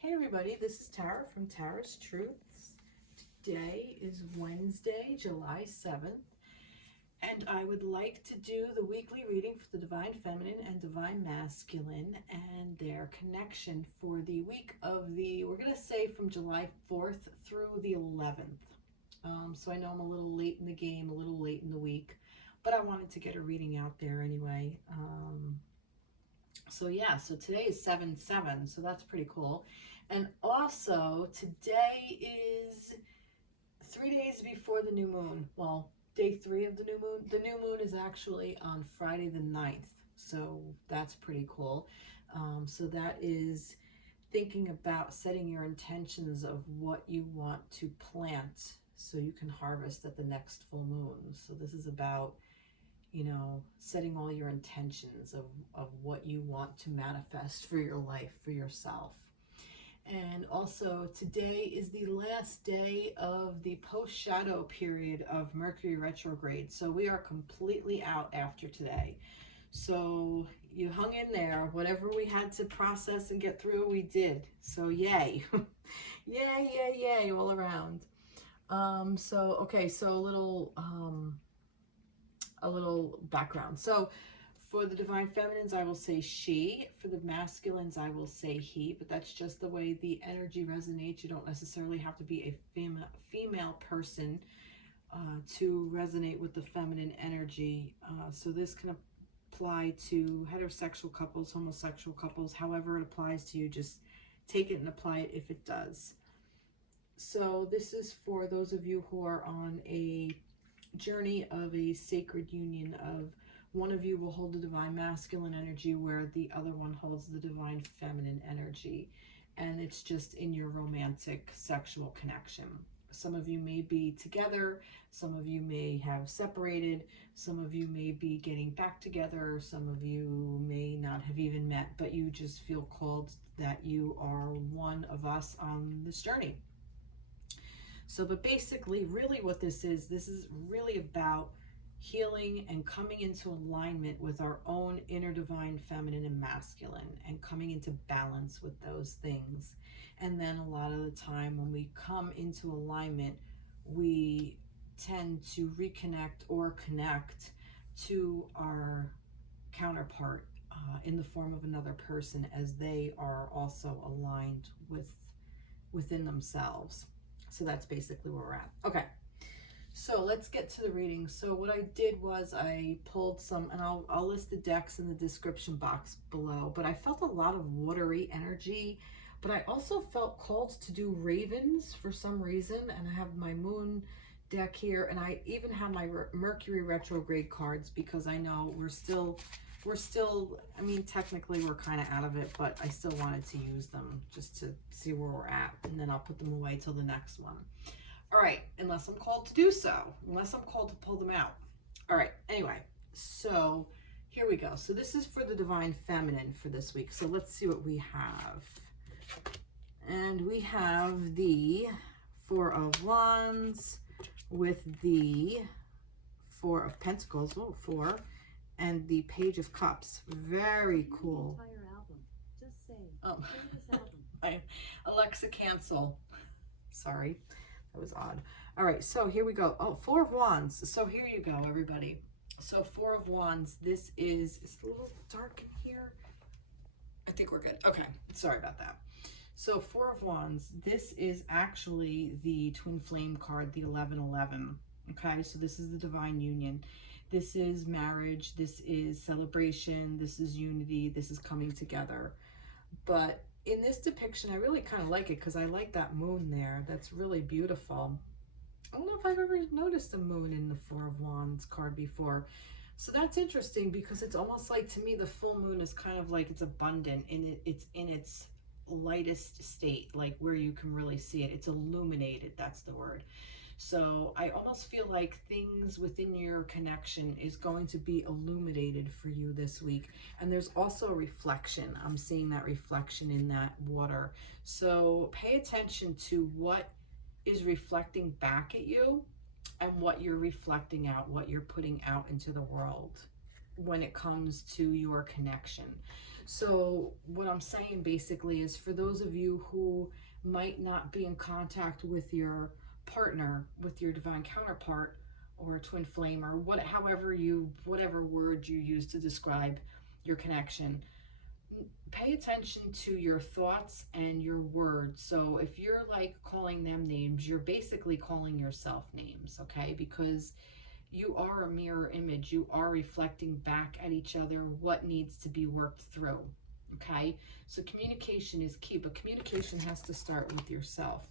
Hey everybody, this is Tara from Tara's Truths. Today is Wednesday, July 7th, and I would like to do the weekly reading for the Divine Feminine and Divine Masculine and their connection for the week of we're going to say from July 4th through the 11th. So I know I'm a little late in the game, a little late in the week, but I wanted to get a reading out there anyway. So today is 7/7, so that's pretty cool. And also, today is 3 days before the new moon. Well, day 3 of the new moon. The new moon is actually on Friday the 9th, so that's pretty cool. So that is thinking about setting your intentions of what you want to plant so you can harvest at the next full moon. So this is about setting all your intentions of what you want to manifest for your life, for yourself. And also today is the last day of the post-shadow period of Mercury retrograde. So we are completely out after today. So you hung in there. Whatever we had to process and get through, we did. So yay. Yay, yay, yay all around. So a little background. So for the Divine Feminines, I will say she. For the Masculines, I will say he. But that's just the way the energy resonates. You don't necessarily have to be a female person to resonate with the feminine energy. So this can apply to heterosexual couples, homosexual couples, however it applies to you. Just take it and apply it if it does. So this is for those of you who are on a journey of a sacred union of one of you will hold the divine masculine energy where the other one holds the divine feminine energy, and it's just in your romantic sexual connection. Some of you may be together, some of you may have separated, some of you may be getting back together, some of you may not have even met, but you just feel called that you are one of us on this journey. So, but basically, really what this is really about healing and coming into alignment with our own inner divine feminine and masculine and coming into balance with those things. And then a lot of the time when we come into alignment, we tend to reconnect or connect to our counterpart in the form of another person as they are also aligned within themselves. So that's basically where we're at. Okay, so let's get to the reading. So what I did was I pulled some, and I'll list the decks in the description box below, but I felt a lot of watery energy, but I also felt called to do ravens for some reason, and I have my moon deck here, and I even have my Mercury retrograde cards because I know we're still, I mean, technically we're kind of out of it, but I still wanted to use them just to see where we're at. And then I'll put them away till the next one. All right, unless I'm called to do so, unless I'm called to pull them out. All right, anyway, so here we go. So this is for the Divine Feminine for this week. So let's see what we have. And we have the Four of Wands with the Four of Pentacles, four, and the Page of Cups. Very cool. My Alexa, cancel. Sorry, that was odd. All right, so here we go. Oh, Four of Wands. So here you go, everybody. So Four of Wands. This is it a little dark in here? I think we're good. Okay, sorry about that. So Four of Wands. This is actually the twin flame card, the 1111. Okay, so this is the divine union. This is marriage, this is celebration, this is unity, this is coming together. But in this depiction, I really kind of like it because I like that moon there. That's really beautiful. I don't know if I've ever noticed a moon in the Four of Wands card before. So that's interesting because it's almost like, to me, the full moon is kind of like it's abundant and it's in its lightest state, like where you can really see it. It's illuminated, that's the word. So I almost feel like things within your connection is going to be illuminated for you this week. And there's also a reflection. I'm seeing that reflection in that water. So pay attention to what is reflecting back at you and what you're reflecting out, what you're putting out into the world. when it comes to your connection. So what I'm saying basically is, for those of you who might not be in contact with your partner, with your divine counterpart or a twin flame, or whatever word you use to describe your connection, pay attention to your thoughts and your words. So if you're like calling them names, you're basically calling yourself names, okay? Because you are a mirror image. You are reflecting back at each other what needs to be worked through, okay? So communication is key, but communication has to start with yourself.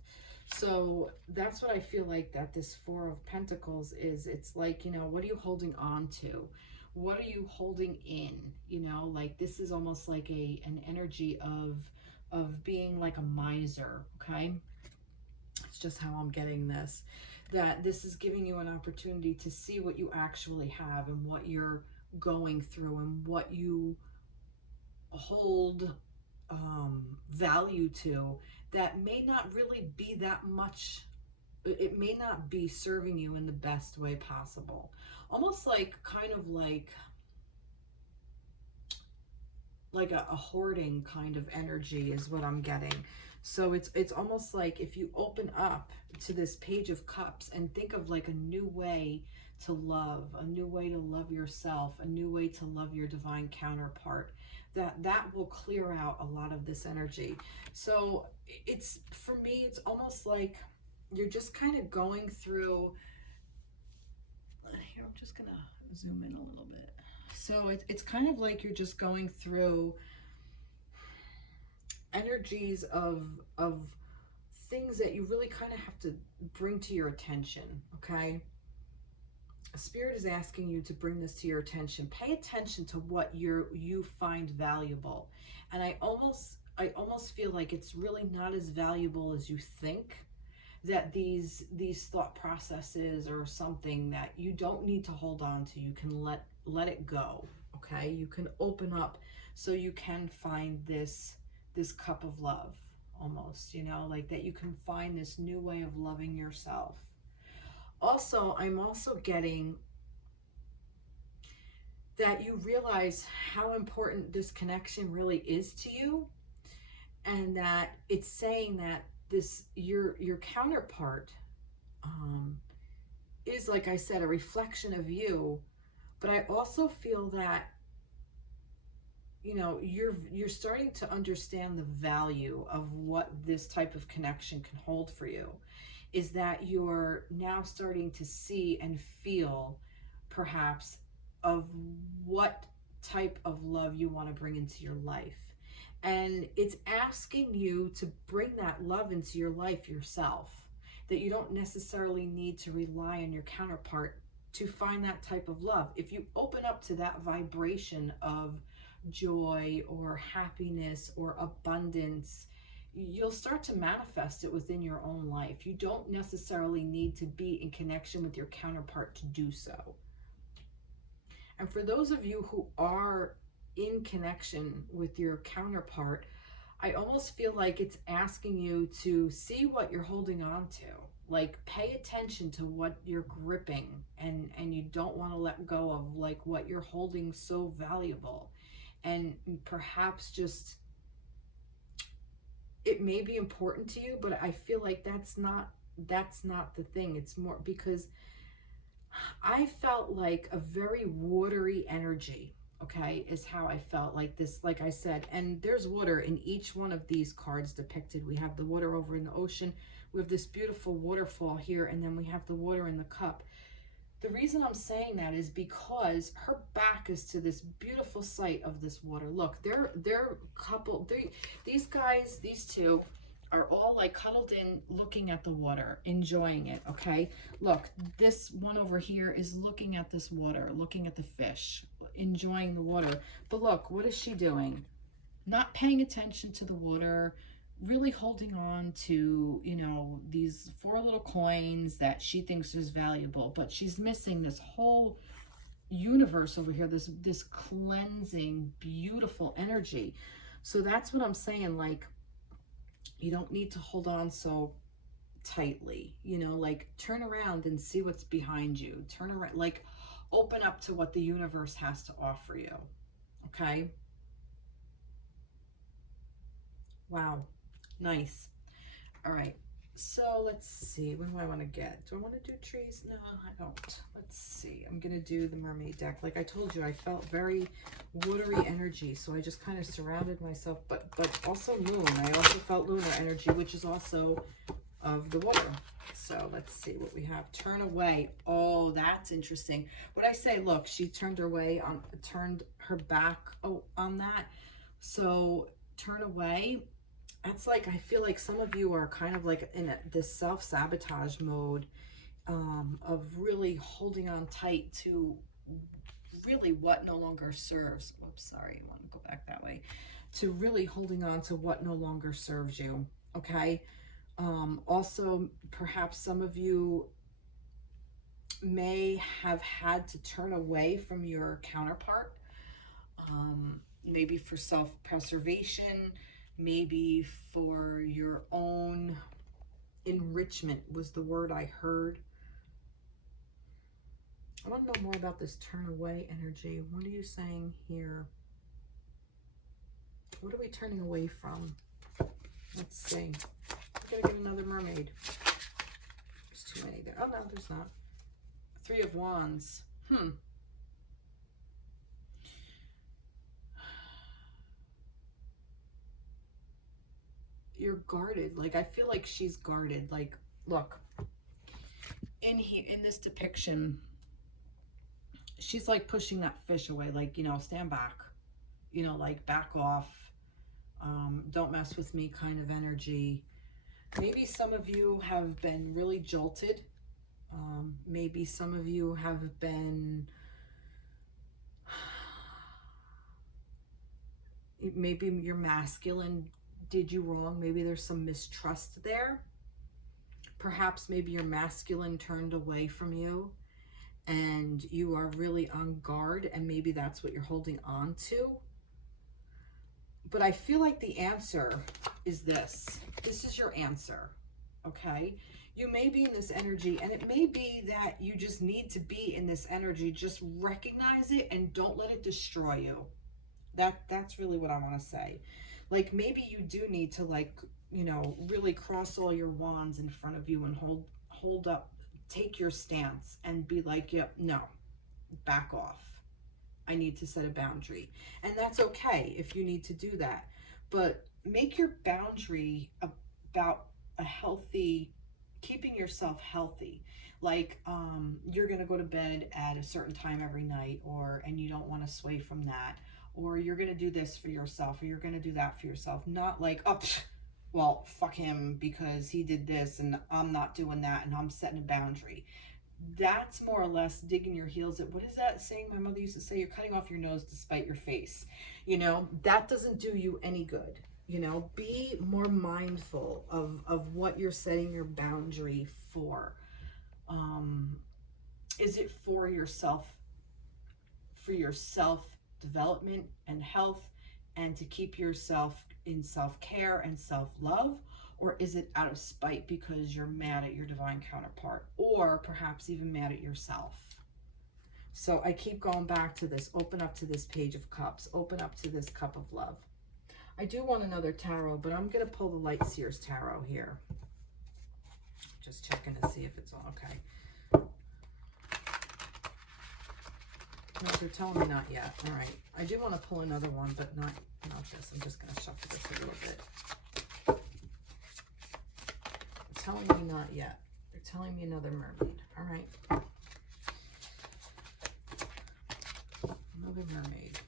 So that's what I feel like that this Four of Pentacles is. It's like, what are you holding on to? What are you holding in? Like, this is almost like an energy of being like a miser, okay? It's just how I'm getting this. That this is giving you an opportunity to see what you actually have and what you're going through and what you hold value to, that may not really be that much. It may not be serving you in the best way possible. Almost like, kind of like a hoarding kind of energy is what I'm getting. So it's almost like, if you open up to this Page of Cups and think of like a new way to love, a new way to love yourself, a new way to love your divine counterpart, that will clear out a lot of this energy. So it's, for me, it's almost like you're just kind of going through, here, I'm just gonna zoom in a little bit. So it's kind of like you're just going through energies of things that you really kind of have to bring to your attention, okay? Spirit is asking you to bring this to your attention. Pay attention to what you find valuable. And I almost feel like it's really not as valuable as you think. That these thought processes are something that you don't need to hold on to. You can let it go, okay? You can open up, so you can find this cup of love, almost, like that you can find this new way of loving yourself. Also, I'm also getting that you realize how important this connection really is to you, and that it's saying that your counterpart is, like I said, a reflection of you. But I also feel that you're starting to understand the value of what this type of connection can hold for you. Is that you're now starting to see and feel, perhaps, of what type of love you want to bring into your life. And it's asking you to bring that love into your life yourself. That you don't necessarily need to rely on your counterpart to find that type of love. If you open up to that vibration of joy or happiness or abundance, you'll start to manifest it within your own life. You don't necessarily need to be in connection with your counterpart to do so. And for those of you who are in connection with your counterpart, I almost feel like it's asking you to see what you're holding on to. Like, pay attention to what you're gripping, and you don't want to let go of like what you're holding so valuable. And perhaps just, it may be important to you, but I feel like that's not the thing. It's more because I felt like a very watery energy, okay, is how I felt. Like this, like I said, and there's water in each one of these cards depicted. We have the water over in the ocean, we have this beautiful waterfall here, and then we have the water in the cup. The reason I'm saying that is because her back is to this beautiful sight of this water. Look, they're coupled. These guys, these two, are all like cuddled in, looking at the water, enjoying it, okay? Look, this one over here is looking at this water, looking at the fish, enjoying the water. But look, what is she doing? Not paying attention to the water, really holding on to, these 4 little coins that she thinks is valuable, but she's missing this whole universe over here, this cleansing, beautiful energy. So that's what I'm saying. Like, you don't need to hold on so tightly, like turn around and see what's behind you. Turn around, like Open up to what the universe has to offer you. Okay? Wow. Nice. All right. So let's see. What do I want to get? Do I want to do trees? No, I don't. Let's see. I'm going to do the mermaid deck. Like I told you, I felt very watery energy. So I just kind of surrounded myself. But also moon. I also felt lunar energy, which is also of the water. So let's see what we have. Turn away. Oh, that's interesting. What I say, look, she turned her back on that. So turn away. That's like, I feel like some of you are kind of like in this self-sabotage mode of really holding on tight to really what no longer serves. Oops, sorry, I want to go back that way. To really holding on to what no longer serves you, okay? Also, perhaps some of you may have had to turn away from your counterpart, maybe for self-preservation, maybe for your own enrichment was the word I heard. I want to know more about this turn away energy. What are you saying here? What are we turning away from? Let's see. We gotta get another mermaid. There's too many there. Oh no, there's not. Three of Wands. You're guarded. Like I feel like she's guarded. Like, look, in here in this depiction, she's like pushing that fish away, like, you know, stand back, you know, like back off, don't mess with me kind of energy. Maybe some of you have been really jolted. Maybe some of you have been, maybe your masculine did you wrong. Maybe there's some mistrust there. Perhaps maybe your masculine turned away from you and you are really on guard, and maybe that's what you're holding on to. But I feel like the answer is this. This is your answer, okay? You may be in this energy, and it may be that you just need to be in this energy. Just recognize it and don't let it destroy you. That's really what I want to say. Like, maybe you do need to, like, you know, really cross all your wands in front of you and hold up, take your stance and be like, yep, no, back off. I need to set a boundary. And that's okay if you need to do that. But make your boundary about a healthy, keeping yourself healthy. Like, you're going to go to bed at a certain time every night, and you don't want to sway from that. Or you're going to do this for yourself, or you're going to do that for yourself. Not like, oh, well, fuck him because he did this and I'm not doing that and I'm setting a boundary. That's more or less digging your heels at, what is that saying my mother used to say? You're cutting off your nose to spite your face. You know, that doesn't do you any good. You know, be more mindful of what you're setting your boundary for. Is it for yourself development and health, and to keep yourself in self-care and self-love? Or is it out of spite because you're mad at your divine counterpart, or perhaps even mad at yourself? So I keep going back to this. Open up to this Page of Cups. Open up to this Cup of Love. I do want another tarot, but I'm going to pull the Light Seers Tarot here. Just checking to see if it's all okay. No, they're telling me not yet. All right. I do want to pull another one, but not this. I'm just going to shuffle this a little bit. They're telling me not yet. They're telling me another mermaid. All right. Another mermaid.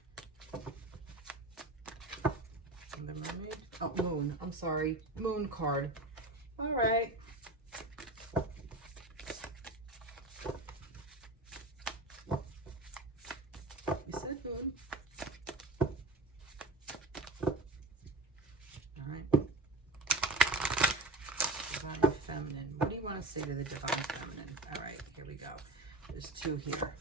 Another mermaid. Oh, moon. I'm sorry. Moon card. All right. Say to the Divine Feminine. All right, here we go. There's two here.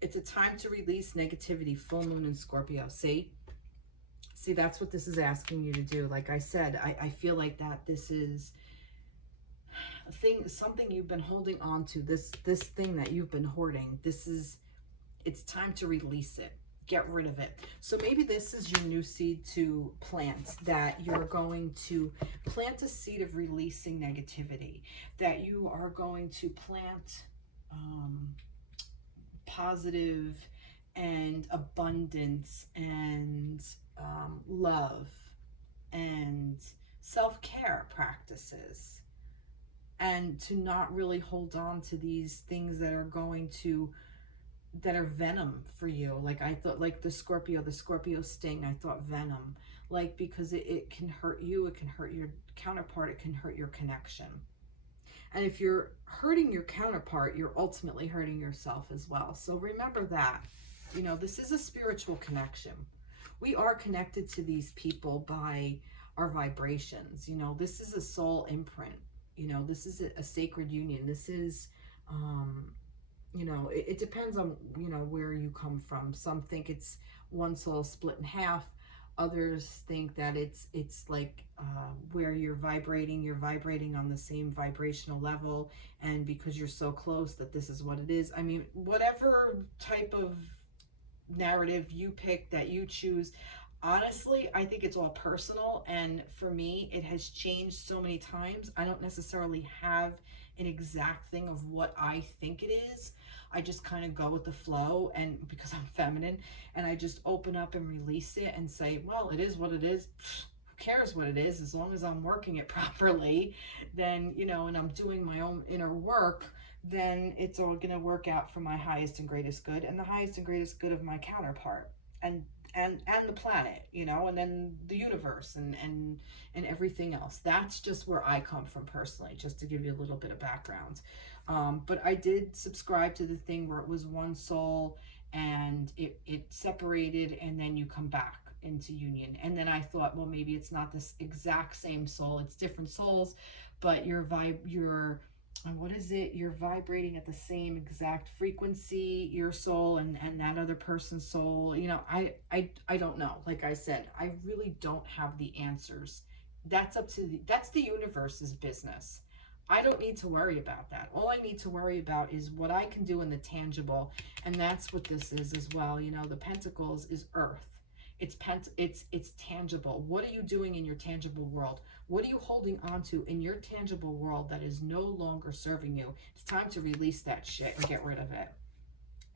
It's a time to release negativity. Full moon in Scorpio. See, that's what this is asking you to do. Like I said, I feel like that this is something you've been holding on to, this thing that you've been hoarding. It's time to release it. Get rid of it. So maybe this is your new seed to plant, that you're going to plant a seed of releasing negativity, that you are going to plant positive and abundance and love and self-care practices, and to not really hold on to these things that are venom for you. Like I thought, like the Scorpio sting, I thought venom, like, because it can hurt you, it can hurt your counterpart, it can hurt your connection. And if you're hurting your counterpart, you're ultimately hurting yourself as well. So remember that, this is a spiritual connection. We are connected to these people by our vibrations. This is a soul imprint. This is a sacred union. This is, it depends on, where you come from. Some think it's one soul split in half. Others think that it's like where you're vibrating on the same vibrational level, and because you're so close that this is what it is. I mean, whatever type of narrative you pick, that you choose, honestly, I think it's all personal. And for me, it has changed so many times. I don't necessarily have an exact thing of what I think it is. I just kind of go with the flow, and because I'm feminine, and I just open up and release it and say, well, it is what it is. Who cares what it is? As long as I'm working it properly, then, and I'm doing my own inner work, then it's all going to work out for my highest and greatest good, and the highest and greatest good of my counterpart, and the planet, and then the universe, and everything else. That's just where I come from personally, just to give you a little bit of background. But I did subscribe to the thing where it was one soul, and it separated, and then you come back into union. And then I thought, well, maybe it's not this exact same soul, it's different souls, but you're vibrating at the same exact frequency, your soul and that other person's soul. I don't know. Like I said, I really don't have the answers. That's the universe's business. I don't need to worry about that. All I need to worry about is what I can do in the tangible, and that's what this is as well. The Pentacles is earth. It's tangible. What are you doing in your tangible world? What are you holding on to in your tangible world that is no longer serving you? It's time to release that shit and get rid of it.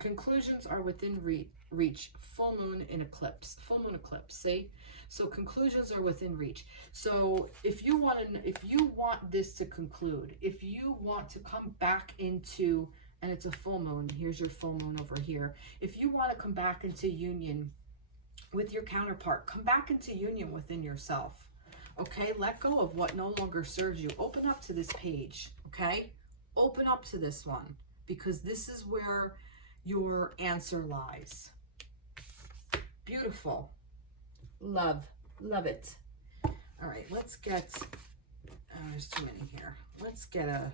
Conclusions are within reach. Full moon eclipse. See? So conclusions are within reach. So if you want this to conclude, if you want to come back into, and it's a full moon, here's your full moon over here. If you want to come back into union with your counterpart, come back into union within yourself. Okay, let go of what no longer serves you. Open up to this page, okay? Open up to this one, because this is where your answer lies. Beautiful. Love it. All right, let's get, there's too many here. Let's get a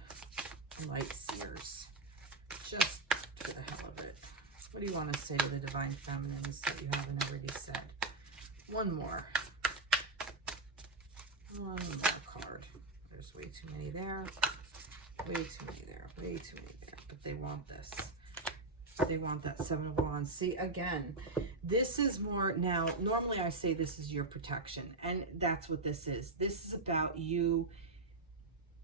light seers, just for the hell of it. What do you want to say to the Divine Feminines that you haven't already said? One more card. There's way too many there. Way too many there. But they want this. They want that Seven of Wands. See, again, this is more, now, normally I say this is your protection, and that's what this is. This is about you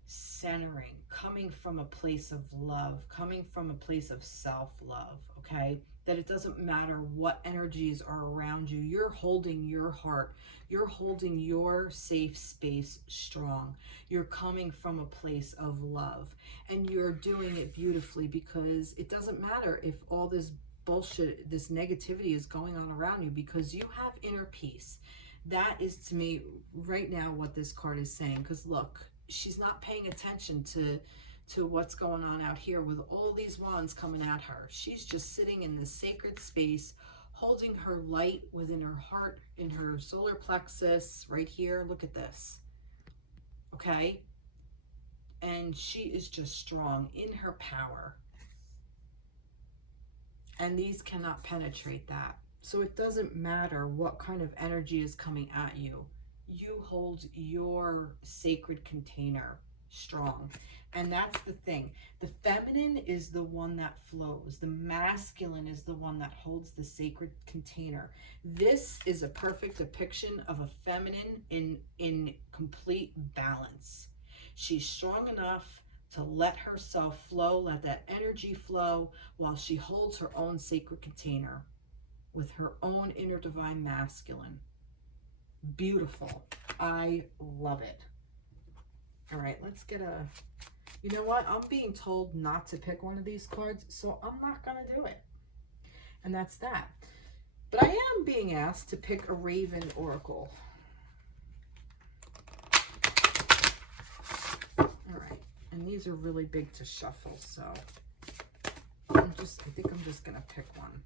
centering, coming from a place of love, coming from a place of self-love, okay? That it doesn't matter what energies are around you. You're holding your heart. You're holding your safe space strong. You're coming from a place of love. And you're doing it beautifully, because it doesn't matter if all this bullshit, this negativity is going on around you, because you have inner peace. That is, to me, right now what this card is saying. Because look, she's not paying attention to what's going on out here with all these wands coming at her. She's just sitting in this sacred space, holding her light within her heart, in her solar plexus, right here. Look at this. Okay? And she is just strong in her power. And these cannot penetrate that. So it doesn't matter what kind of energy is coming at you. You hold your sacred container strong. And that's the thing. The feminine is the one that flows. The masculine is the one that holds the sacred container. This is a perfect depiction of a feminine in complete balance. She's strong enough to let herself flow, let that energy flow, while she holds her own sacred container with her own inner divine masculine. Beautiful. I love it. All right, let's get a... You know what? I'm being told not to pick one of these cards, so I'm not going to do it. And that's that. But I am being asked to pick a Raven Oracle. All right. And these are really big to shuffle, so I think I'm just going to pick one.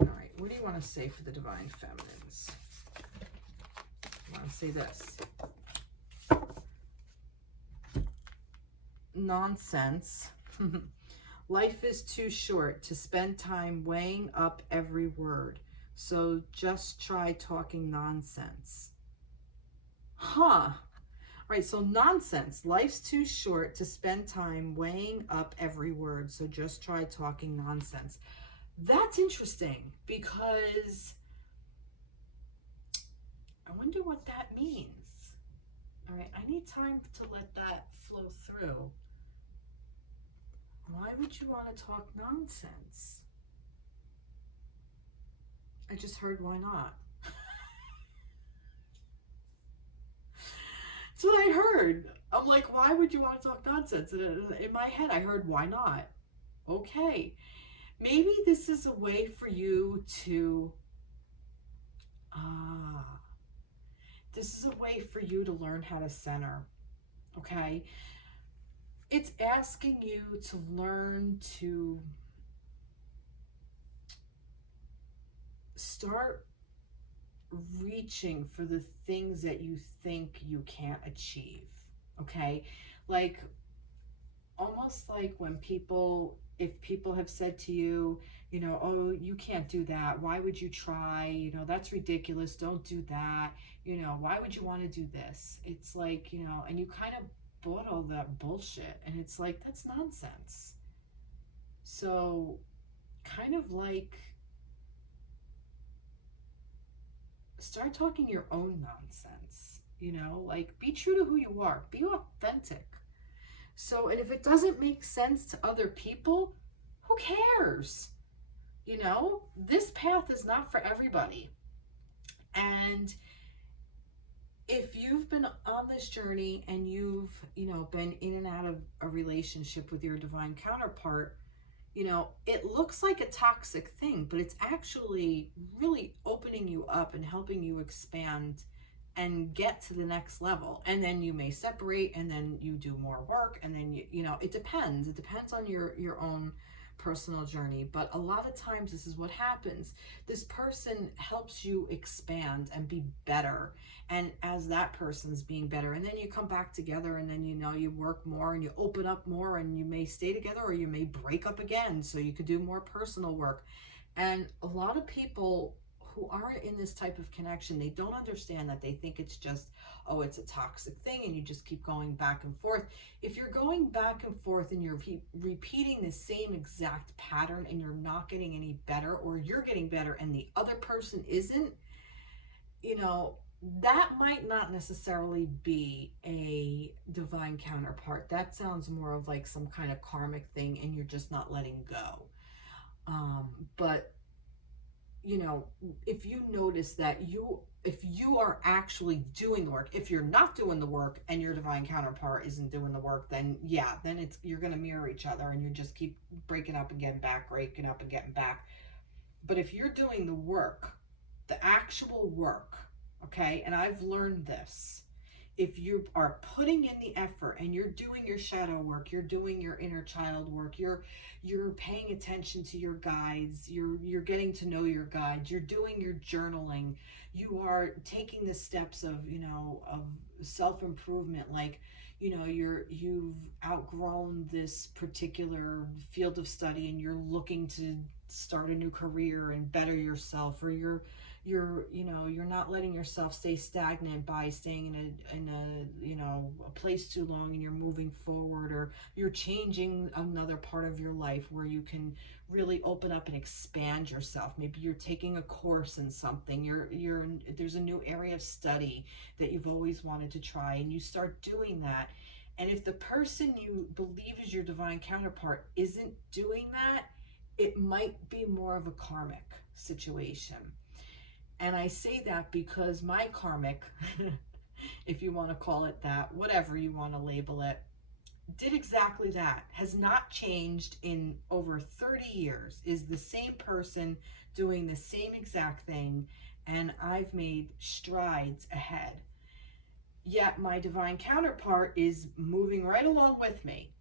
All right. What do you want to say for the Divine Feminines? I want to say this. Nonsense. Life is too short to spend time weighing up every word, so just try talking nonsense. Huh. All right, so nonsense. Life's too short to spend time weighing up every word, so just try talking nonsense. That's interesting, because I wonder what that means. All right, I need time to let that flow through. Why would you want to talk nonsense? I just heard why not. That's what I heard. I'm like, why would you want to talk nonsense? And in my head, I heard, why not? Okay. Maybe this is a way for you to, this is a way for you to learn how to center. Okay. It's asking you to learn to start reaching for the things that you think you can't achieve. Okay? Like, almost like when if people have said to you, you know, oh, you can't do that. Why would you try? You know, that's ridiculous. Don't do that. You know, why would you want to do this? It's like, you know, and you kind of bought all that bullshit, and it's like, that's nonsense. So kind of like start talking your own nonsense, you know, like be true to who you are, be authentic. So, and if it doesn't make sense to other people, who cares? You know, this path is not for everybody. And if you've been on this journey and you've, you know, been in and out of a relationship with your divine counterpart, you know, it looks like a toxic thing, but it's actually really opening you up and helping you expand and get to the next level. And then you may separate, and then you do more work, and then you know, it depends on your own personal journey. But a lot of times this is what happens. This person helps you expand and be better, and as that person's being better, and then you come back together, and then, you know, you work more and you open up more, and you may stay together or you may break up again, so you could do more personal work. And a lot of people who aren't in this type of connection, they don't understand that. They think it's just, oh, it's a toxic thing, and you just keep going back and forth. If you're going back and forth and you're repeating the same exact pattern and you're not getting any better, or you're getting better and the other person isn't, you know, that might not necessarily be a divine counterpart. That sounds more of like some kind of karmic thing, and you're just not letting go. But you know, if you notice that if you are actually doing the work, if you're not doing the work and your divine counterpart isn't doing the work, then yeah, then you're going to mirror each other, and you just keep breaking up and getting back, breaking up and getting back. But if you're doing the work, the actual work, okay, and I've learned this, if you are putting in the effort and you're doing your shadow work, you're doing your inner child work, you're paying attention to your guides, you're getting to know your guides, you're doing your journaling, you are taking the steps of, you know, of self-improvement, like, you know, you've outgrown this particular field of study and you're looking to start a new career and better yourself, or you're you're not letting yourself stay stagnant by staying in a place too long, and you're moving forward, or you're changing another part of your life where you can really open up and expand yourself. Maybe you're taking a course in something, there's a new area of study that you've always wanted to try, and you start doing that. And if the person you believe is your divine counterpart isn't doing that, it might be more of a karmic situation. And I say that because my karmic, if you want to call it that, whatever you want to label it, did exactly that. Has not changed in over 30 years. Is the same person doing the same exact thing. And I've made strides ahead. Yet my divine counterpart is moving right along with me,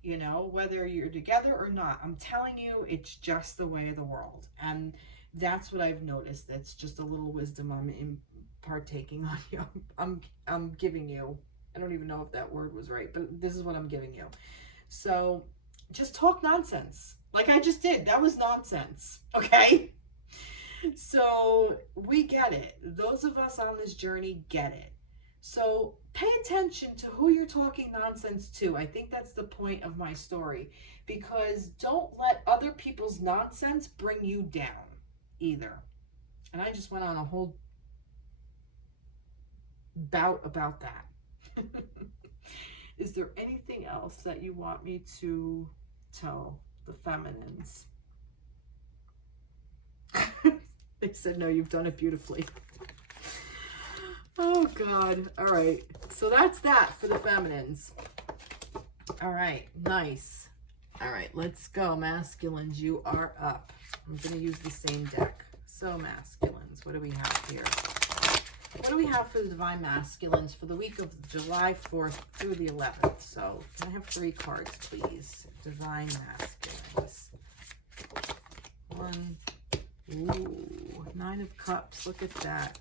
whether you're together or not. I'm telling you, it's just the way of the world. And that's what I've noticed. That's just a little wisdom I'm partaking on you. I'm giving you. I don't even know if that word was right, but this is what I'm giving you. So just talk nonsense like I just did. That was nonsense. Okay. So we get it. Those of us on this journey get it. So pay attention to who you're talking nonsense to. I think that's the point of my story, because don't let other people's nonsense bring you down either. And I just went on a whole bout about that. Is there anything else that you want me to tell the feminines? They said, no, you've done it beautifully. Oh, God. All right. So that's that for the feminines. All right. Nice. All right. Let's go. Masculines, you are up. I'm going to use the same deck. So masculines, what do we have here? What do we have for the divine masculines for the week of July 4th through the 11th? So can I have 3 cards, please? Divine masculines. 1. Ooh, 9 of Cups. Look at that.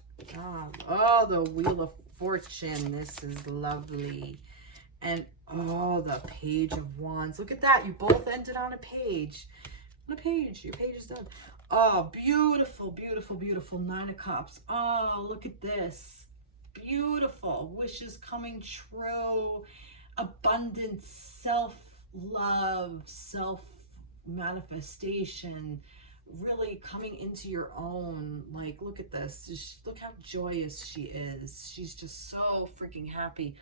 Oh, the Wheel of Fortune. This is lovely. And oh, the Page of Wands. Look at that. You both ended on a page. On a page. Your page is done. Oh, beautiful, beautiful, beautiful. 9 of Cups. Oh, look at this. Beautiful. Wishes coming true. Abundance, self-love, self-manifestation. Really coming into your own. Like, look at this. Just look how joyous she is. She's just so freaking happy.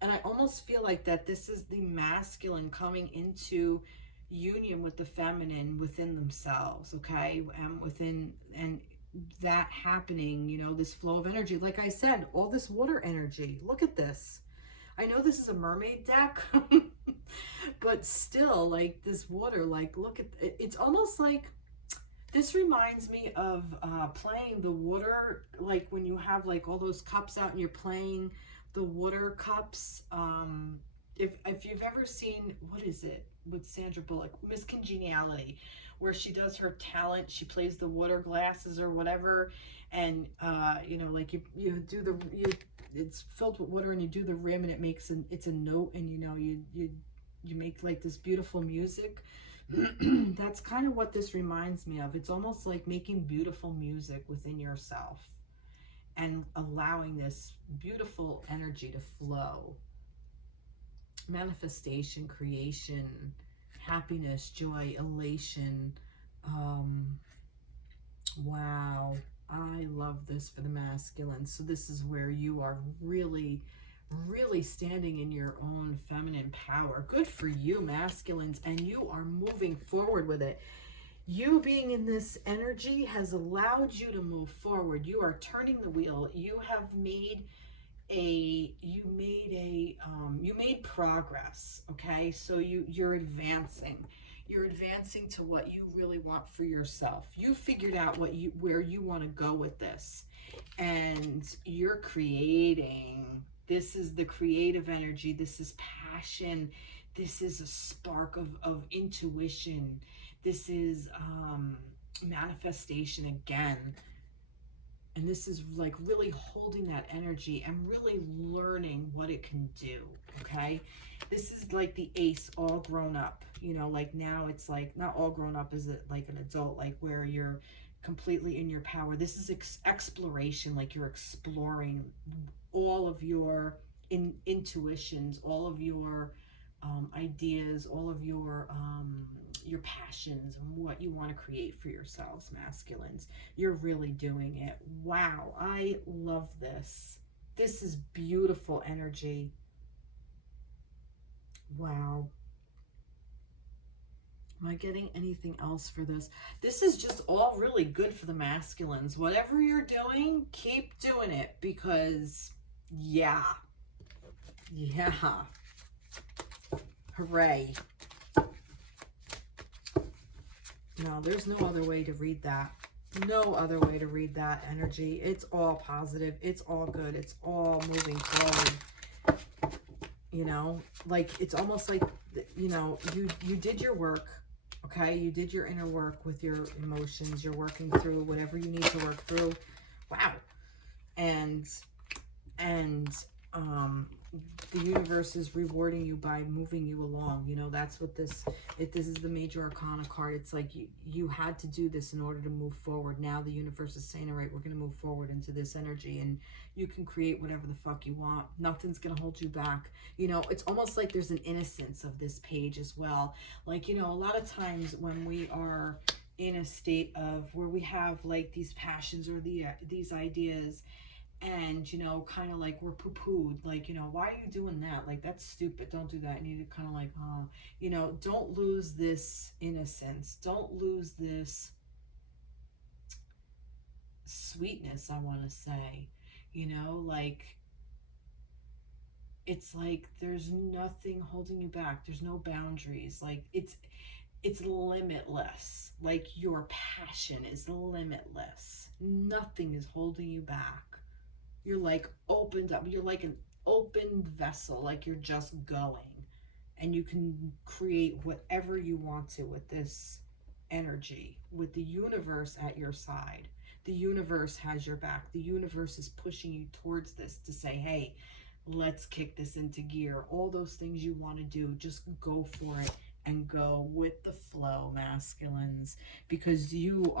And I almost feel like that this is the masculine coming into union with the feminine within themselves, okay? And that happening, this flow of energy. Like I said, all this water energy. Look at this. I know this is a mermaid deck, but still, like, this water, like, look at it. It's almost like, this reminds me of playing the water, like when you have like all those cups out and you're playing the water cups. If you've ever seen, what is it with Sandra Bullock, Miss Congeniality, where she does her talent, she plays the water glasses or whatever, and like you do it's filled with water and you do the rim and it's a note, and you make like this beautiful music. That's kind of what this reminds me of. It's almost like making beautiful music within yourself and allowing this beautiful energy to flow. Manifestation, creation, happiness, joy, elation. Wow, I love this for the masculine. So this is where you are really standing in your own feminine power. Good for you, masculines, and you are moving forward with it. You being in this energy has allowed you to move forward. You are turning the wheel. You made progress. Okay, so you're advancing. You're advancing to what you really want for yourself. You figured out where you want to go with this, and you're creating. This is the creative energy. This is passion. This is a spark of intuition. This is manifestation again. And this is like really holding that energy and really learning what it can do, okay? This is like the Ace all grown up, like now it's like not all grown up as like an adult, like where you're completely in your power. This is exploration, like you're exploring all of your intuitions, all of your ideas, all of your passions and what you want to create for yourselves, masculines. You're really doing it. Wow, I love this. This is beautiful energy. Wow. Am I getting anything else for this? This is just all really good for the masculines. Whatever you're doing, keep doing it because, yeah. Yeah. Hooray. No, there's no other way to read that. No other way to read that energy. It's all positive. It's all good. It's all moving forward. You know, like it's almost like, you know, you did your work. Okay, you did your inner work with your emotions. You're working through whatever you need to work through. Wow. And the universe is rewarding you by moving you along. You know, that's what this is the major arcana card. It's like you had to do this in order to move forward. Now the universe is saying, all right, we're going to move forward into this energy, and you can create whatever the fuck you want. Nothing's going to hold you back. You know, it's almost like there's an innocence of this page as well. Like, you know, a lot of times when we are in a state of where we have like these passions or these ideas, and you know, kind of like we're poo-pooed, like, you know, why are you doing that? Like, that's stupid, don't do that. And you kind of like, oh, you know, don't lose this innocence, don't lose this sweetness, I want to say. You know, like, it's like there's nothing holding you back, there's no boundaries. Like, it's limitless. Like, your passion is limitless, nothing is holding you back. You're like opened up. You're like an open vessel, like you're just going. And you can create whatever you want to with this energy, with the universe at your side. The universe has your back. The universe is pushing you towards this to say, hey, let's kick this into gear. All those things you want to do, just go for it and go with the flow, masculines, because you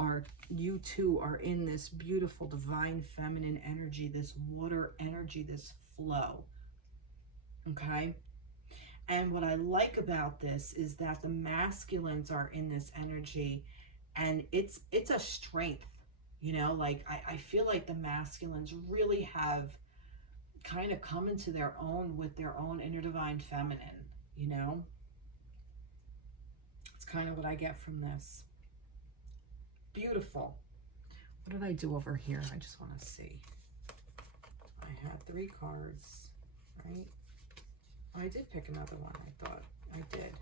too are in this beautiful divine feminine energy, this water energy, this flow. Okay? And what I like about this is that the masculines are in this energy, and it's a strength. You know, like I feel like the masculines really have kind of come into their own with their own inner divine feminine, you know? Kind of what I get from this. Beautiful. What did I do over here? I just want to see. I had 3 cards, right? I did pick another one, I thought. I did.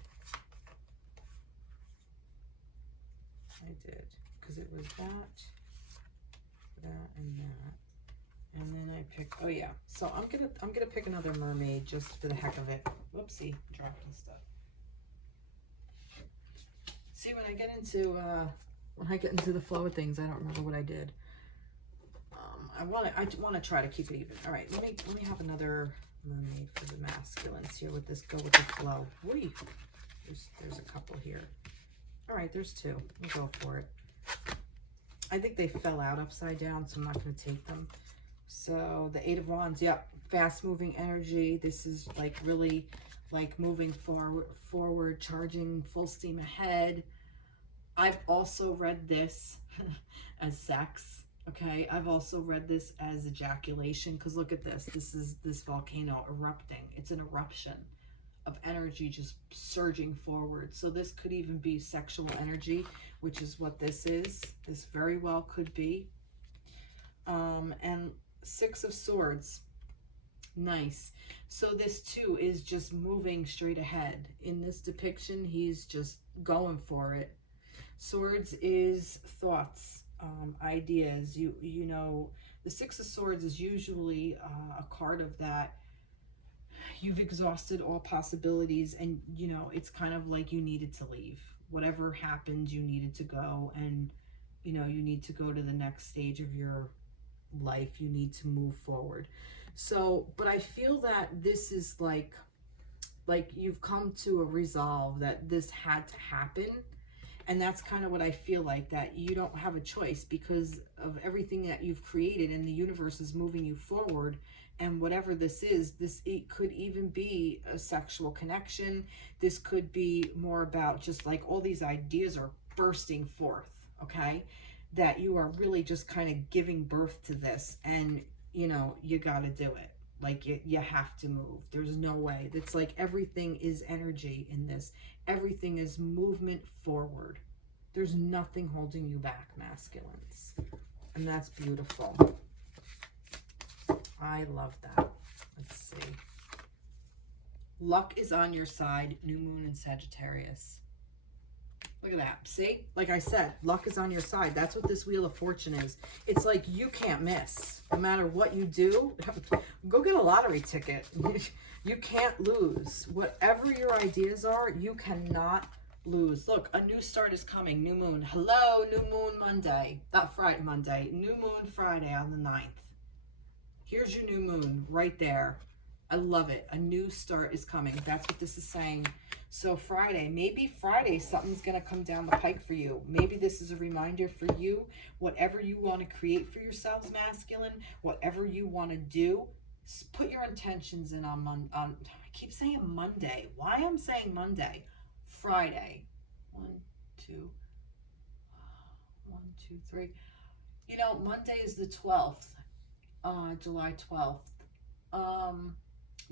Because it was that, and that. And then I picked, oh yeah. So I'm gonna pick another mermaid just for the heck of it. Whoopsie, dropping stuff. See, when I get into the flow of things, I don't remember what I did. I want to try to keep it even. All right, let me have another mermaid for the masculines here with this. Go with the flow. Whee! There's a couple here. All right, there's 2. We'll go for it. I think they fell out upside down, so I'm not going to take them. So the 8 of Wands, yep, fast moving energy. This is like really like moving forward, charging full steam ahead. I've also read this as sex. Okay, I've also read this as ejaculation, because look at this. This is this volcano erupting. It's an eruption of energy just surging forward. So this could even be sexual energy, which is what this is. This very well could be. And 6 of Swords. Nice. So this too is just moving straight ahead. In this depiction, he's just going for it. Swords is thoughts, ideas. You know, the 6 of Swords is usually a card of that. You've exhausted all possibilities, and you know, it's kind of like you needed to leave. Whatever happened, you needed to go, and you know, you need to go to the next stage of your life. You need to move forward. So, but I feel that this is like you've come to a resolve that this had to happen, And that's kind of what I feel like, that you don't have a choice because of everything that you've created, and the universe is moving you forward. And whatever this is, it could even be a sexual connection. This could be more about just like all these ideas are bursting forth, okay? That you are really just kind of giving birth to this, and you know, you got to do it. Like you have to move. There's no way. It's like everything is energy in this. Everything is movement forward. There's nothing holding you back, masculines. And that's beautiful. I love that. Let's see. Luck is on your side. New moon in Sagittarius. Look at that. See? Like I said, luck is on your side. That's what this Wheel of Fortune is. It's like you can't miss. No matter what you do, go get a lottery ticket. You can't lose. Whatever your ideas are, you cannot lose. Look, a new start is coming. New moon. Hello, new moon Monday. Not Friday, Monday. New moon Friday on the 9th. Here's your new moon right there. I love it. A new start is coming. That's what this is saying. So Friday, maybe Friday, something's going to come down the pike for you. Maybe this is a reminder for you. Whatever you want to create for yourselves, masculine, whatever you want to do, put your intentions in on I keep saying Monday. Why I'm saying Monday? Friday. 1, 2, 1, 2, 3. You know, Monday is the 12th, July 12th.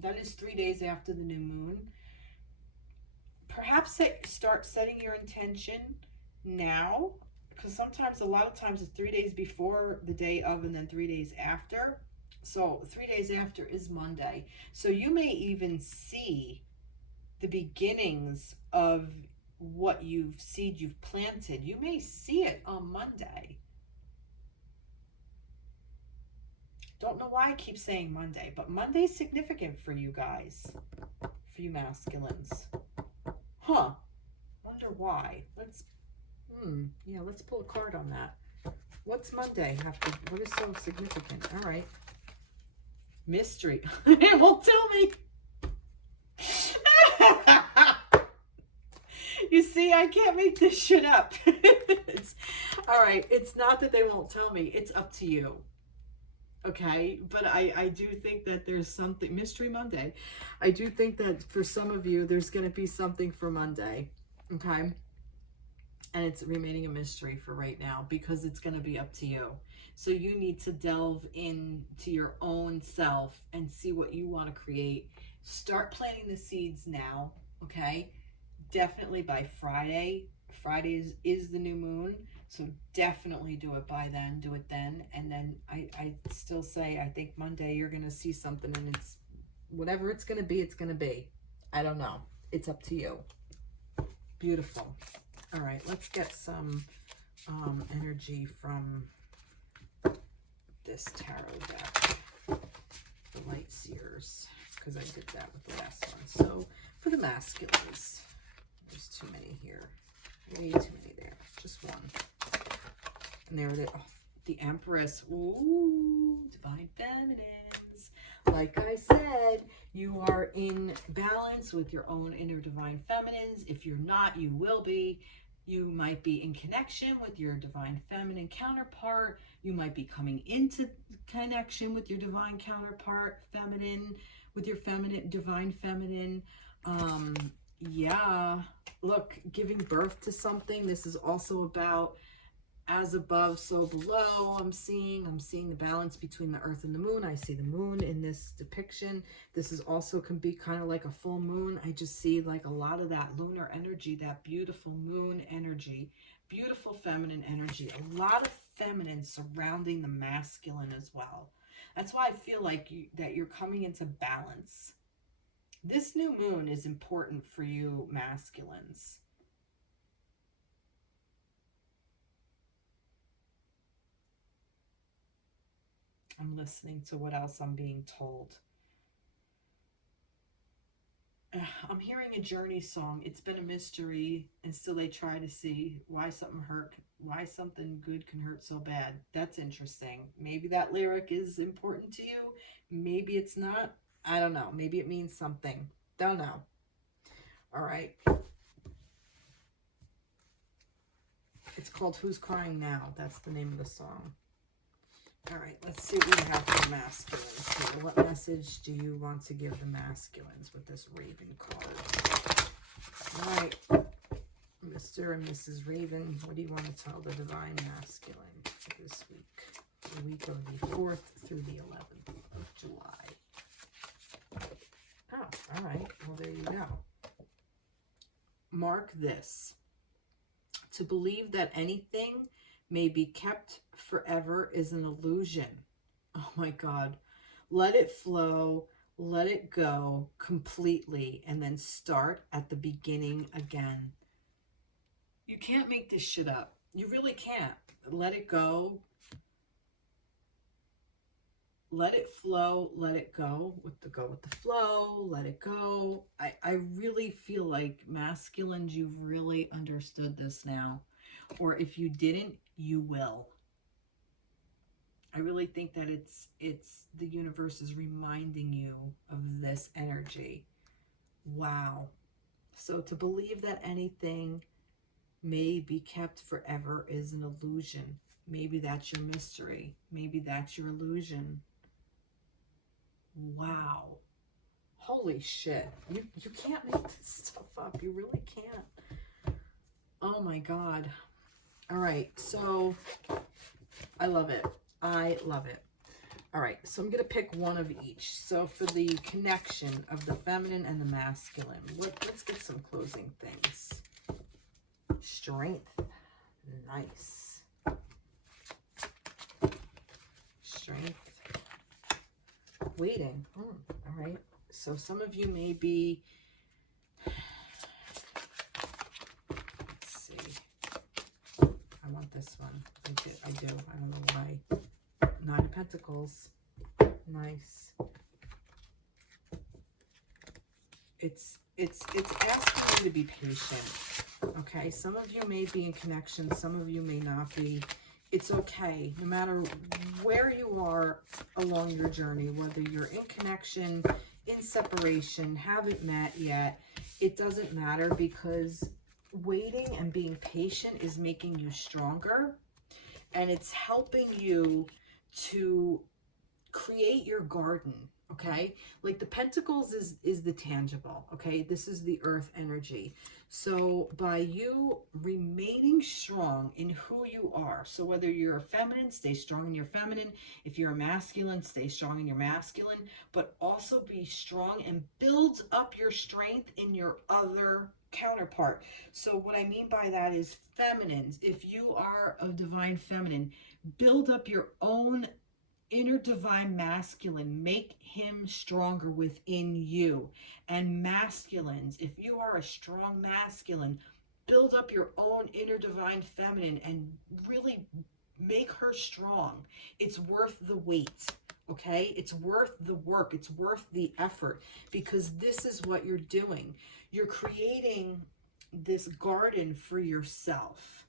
That is 3 days after the new moon. Perhaps start setting your intention now, because sometimes, a lot of times, it's 3 days before the day of and then 3 days after. So 3 days after is Monday. So you may even see the beginnings of what seed you've planted. You may see it on Monday. Don't know why I keep saying Monday, but Monday's significant for you guys, for you masculines. Huh. Wonder why. Let's pull a card on that. What's Monday have to, what is so significant? All right. Mystery. It won't tell me. You see, I can't make this shit up. All right. It's not that they won't tell me. It's up to you. Okay, but I do think that there's something, Mystery Monday. I do think that for some of you, there's going to be something for Monday, okay? And it's remaining a mystery for right now because it's going to be up to you. So you need to delve into your own self and see what you want to create. Start planting the seeds now, okay? Definitely by Friday. Friday is the new moon. So definitely do it by then, do it then. And then I still say, I think Monday you're going to see something, and it's whatever it's going to be, it's going to be. I don't know. It's up to you. Beautiful. All right, let's get some energy from this tarot deck, the Light Seers, because I did that with the last one. So for the masculines, there's too many here. Way too many there. Just one. And there it is. Oh, the Empress. Ooh, Divine Feminines. Like I said, you are in balance with your own inner Divine Feminines. If you're not, you will be. You might be in connection with your Divine Feminine counterpart. You might be coming into connection with your Divine Counterpart, feminine, with your feminine, Divine Feminine. Yeah, look, giving birth to something. This is also about as above, so below. I'm seeing the balance between the earth and the moon. I see the moon in this depiction. This is also can be kind of like a full moon. I just see like a lot of that lunar energy, that beautiful moon energy, beautiful feminine energy, a lot of feminine surrounding the masculine as well. That's why I feel like that you're coming into balance. This new moon is important for you masculines. I'm listening to what else I'm being told. I'm hearing a Journey song. It's been a mystery, and still they try to see why something good can hurt so bad. That's interesting. Maybe that lyric is important to you. Maybe it's not. I don't know. Maybe it means something. Don't know. All right. It's called Who's Crying Now. That's the name of the song. All right, let's see what we have for the masculines here. What message do you want to give the masculines with this Raven card? All right, Mr. and Mrs. Raven, what do you want to tell the Divine Masculine for this week? The week of the 4th through the 11th of July. Oh, all right. Well, there you go. Mark this. To believe that anything may be kept forever is an illusion. Oh my God. Let it flow, let it go completely, and then start at the beginning again. You can't make this shit up. You really can't. Let it go. Let it flow, let it go with the flow, let it go. I really feel like masculines, you've really understood this now. Or if you didn't, you will. I really think that it's the universe is reminding you of this energy. Wow. So to believe that anything may be kept forever is an illusion. Maybe that's your mystery. Maybe that's your illusion. Wow. Holy shit. You can't make this stuff up. You really can't. Oh my God. All right. So I love it. I love it. All right. So I'm going to pick one of each. So for the connection of the feminine and the masculine, let's get some closing things. Strength. Nice. Strength. Waiting. All right. So some of you may be, let's see. I want this one. I do. I don't know why. 9 of Pentacles. Nice. It's asking you to be patient. Okay. Some of you may be in connection. Some of you may not be. It's okay, no matter where you are along your journey, whether you're in connection, in separation, haven't met yet, it doesn't matter, because waiting and being patient is making you stronger, and it's helping you to create your garden, okay? Like the Pentacles is the tangible, okay? This is the earth energy. So by you remaining strong in who you are, so whether you're a feminine, stay strong in your feminine. If you're a masculine, stay strong in your masculine, but also be strong and build up your strength in your other counterpart. So what I mean by that is feminines, if you are a divine feminine, build up your own inner divine masculine, make him stronger within you. And masculines, if you are a strong masculine, build up your own inner divine feminine and really make her strong. It's worth the wait, okay? It's worth the work. It's worth the effort, because this is what you're doing. You're creating this garden for yourself.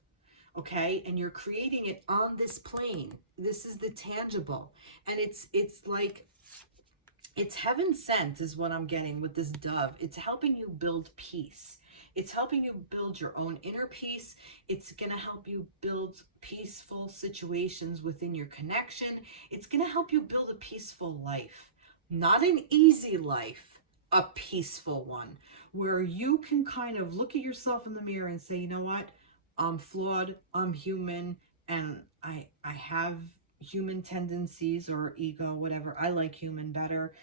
Okay, and you're creating it on this plane. This is the tangible, and it's like it's heaven sent is what I'm getting with this dove. It's helping you build peace. It's helping you build your own inner peace. It's going to help you build peaceful situations within your connection. It's going to help you build a peaceful life. Not an easy life, a peaceful one, where you can kind of look at yourself in the mirror and say, you know what? I'm flawed, I'm human, and I have human tendencies or ego, whatever. I like human better.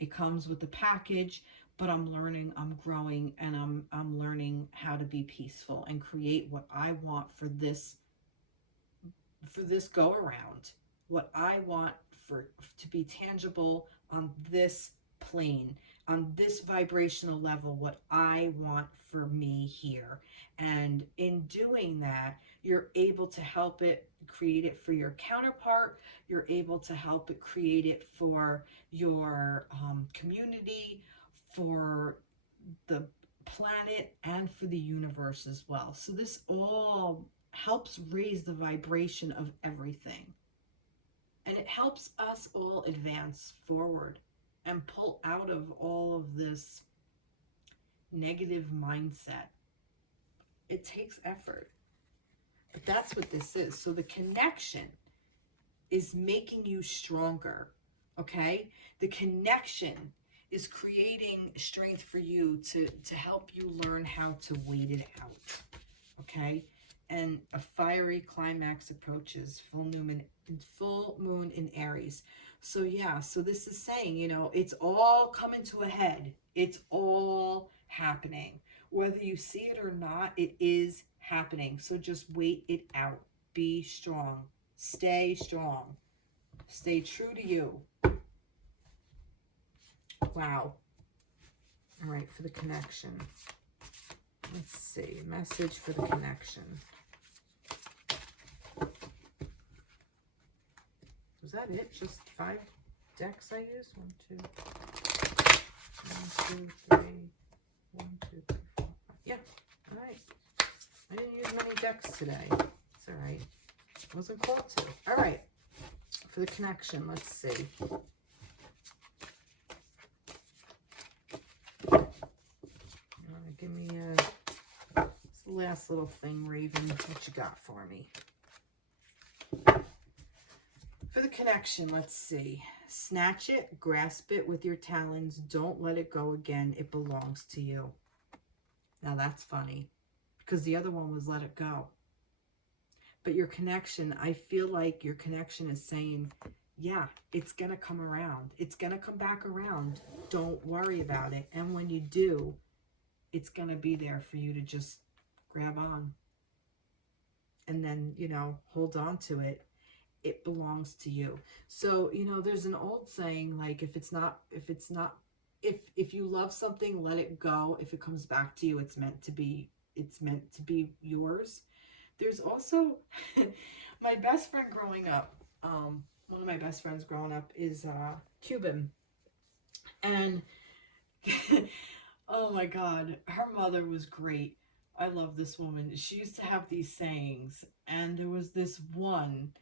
It comes with the package, but I'm learning, I'm growing, and I'm learning how to be peaceful and create what I want for this go around. What I want to be tangible on this plane, on this vibrational level, what I want for me here. And in doing that, you're able to help it create it for your counterpart. You're able to help it create it for your community, for the planet, and for the universe as well. So this all helps raise the vibration of everything. And it helps us all advance forward and pull out of all of this negative mindset. It takes effort. But that's what this is. So the connection is making you stronger, okay? The connection is creating strength for you to help you learn how to wait it out, okay? And a fiery climax approaches, full moon in Aries. So yeah, so this is saying, you know, it's all coming to a head. It's all happening. Whether you see it or not, it is happening. So just wait it out. Be strong. Stay strong. Stay true to you. Wow. All right, for the connection. Let's see. Message for the connection. Was that it? Just 5 decks I used? 1, 2, 3. 1, 2, 3, 4, 5. Yeah. All right. I didn't use many decks today. It's all right. Wasn't called to. All right. For the connection, let's see. Give me this last little thing, Raven. What you got for me? For the connection, let's see. Snatch it, grasp it with your talons. Don't let it go again. It belongs to you. Now that's funny because the other one was let it go. But your connection, I feel like your connection is saying, yeah, it's going to come around. It's going to come back around. Don't worry about it. And when you do, it's going to be there for you to just grab on. And then, you know, hold on to it. It belongs to you. So, you know, there's an old saying, like, if you love something, let it go. If it comes back to you, it's meant to be yours. There's also my best friend growing up. One of my best friends growing up is Cuban. And oh my God, her mother was great. I love this woman. She used to have these sayings, and there was this one,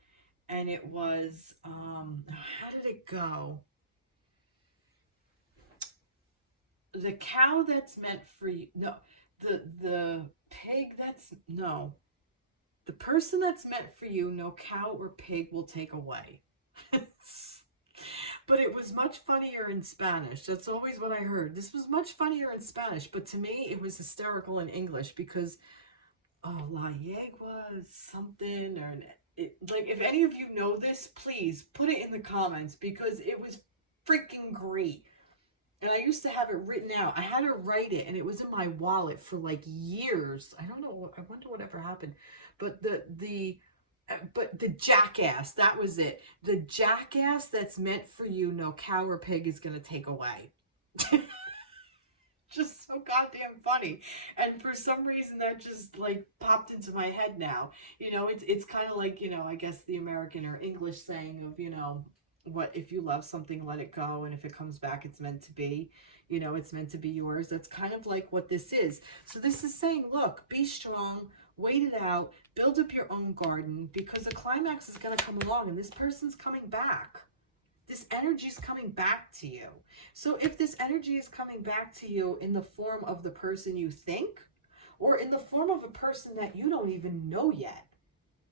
and it was, how did it go? The cow that's meant for you, no, the pig that's, no, the person that's meant for you, no cow or pig will take away. But it was much funnier in Spanish. That's always what I heard. This was much funnier in Spanish, but to me, it was hysterical in English because, oh, La Yegua something, or like, if any of you know this, please put it in the comments because it was freaking great. And I used to have it written out. I had to write it, and it was in my wallet for like years. I don't know. I wonder whatever happened. But the jackass, that was it. The jackass that's meant for you, no cow or pig is going to take away. Just so goddamn funny. And for some reason that just like popped into my head now. You know, it's kind of like, you know, I guess the American or English saying of, you know, what if you love something, let it go, and if it comes back, it's meant to be, you know, it's meant to be yours. That's kind of like what this is. So this is saying, look, be strong, wait it out, build up your own garden, because a climax is going to come along, and this person's coming back. This energy is coming back to you. So if this energy is coming back to you in the form of the person you think, or in the form of a person that you don't even know yet,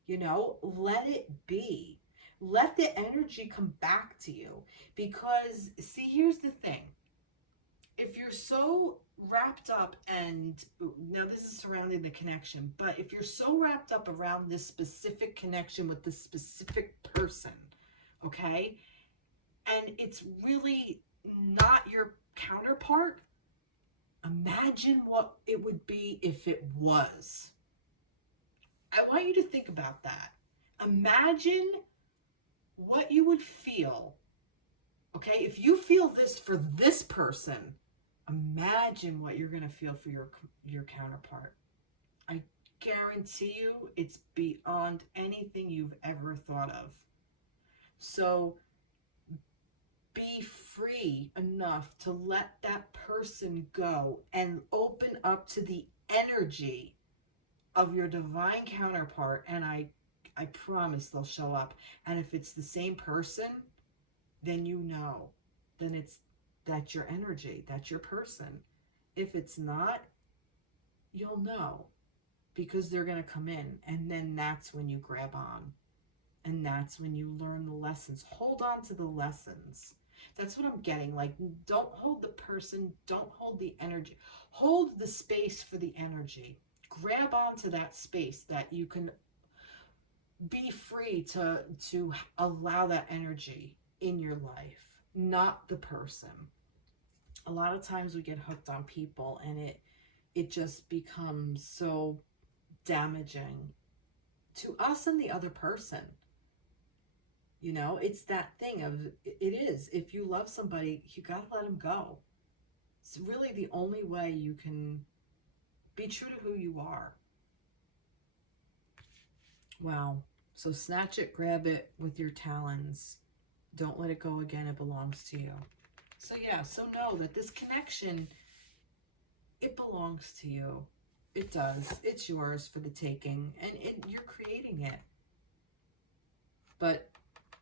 you know, let it be. Let the energy come back to you. Because, see, here's the thing. If you're so wrapped up, and now this is surrounding the connection, but if you're so wrapped up around this specific connection with this specific person, okay, and it's really not your counterpart, imagine what it would be if it was. I want you to think about that. Imagine what you would feel, okay? If you feel this for this person, imagine what you're going to feel for your counterpart. I guarantee you it's beyond anything you've ever thought of. So be free enough to let that person go and open up to the energy of your divine counterpart, and I promise they'll show up. And if it's the same person, then you know, then that's your energy, that's your person. If it's not, you'll know, because they're going to come in, and then that's when you grab on, and that's when you learn the lessons. Hold on to the lessons. That's what I'm getting. Like, don't hold the person, don't hold the energy. Hold the space for the energy. Grab onto that space that you can be free to allow that energy in your life, not the person. A lot of times we get hooked on people, and it just becomes so damaging to us and the other person. You know, it's that thing of, it is, if you love somebody, you gotta let them go. It's really the only way you can be true to who you are. Wow. So snatch it, grab it with your talons. Don't let it go again. It belongs to you. So yeah, so know that this connection, it belongs to you. It does. It's yours for the taking, and you're creating it. But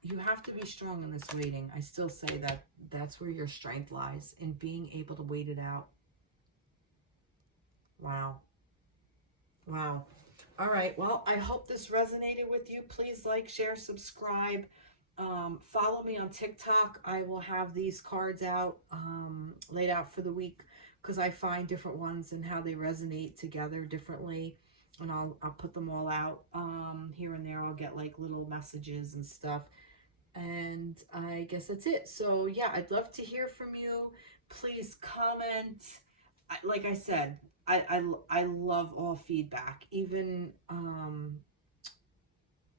you have to be strong in this waiting. I still say that that's where your strength lies, in being able to wait it out. Wow. Wow. All right. Well, I hope this resonated with you. Please like, share, subscribe. Follow me on TikTok. I will have these cards out, laid out for the week, because I find different ones and how they resonate together differently. And I'll put them all out. Here and there I'll get like little messages and stuff. And I guess that's it. So yeah, I'd love to hear from you. Please comment. Like I said, I love all feedback, even I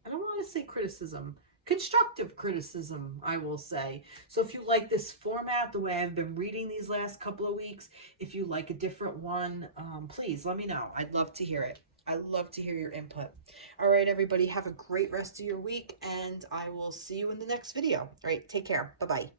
don't want to say criticism, constructive criticism, I will say. So if you like this format, the way I've been reading these last couple of weeks, if you like a different one, please let me know. I'd love to hear it. I love to hear your input. All right, everybody, have a great rest of your week, and I will see you in the next video. All right, take care. Bye-bye.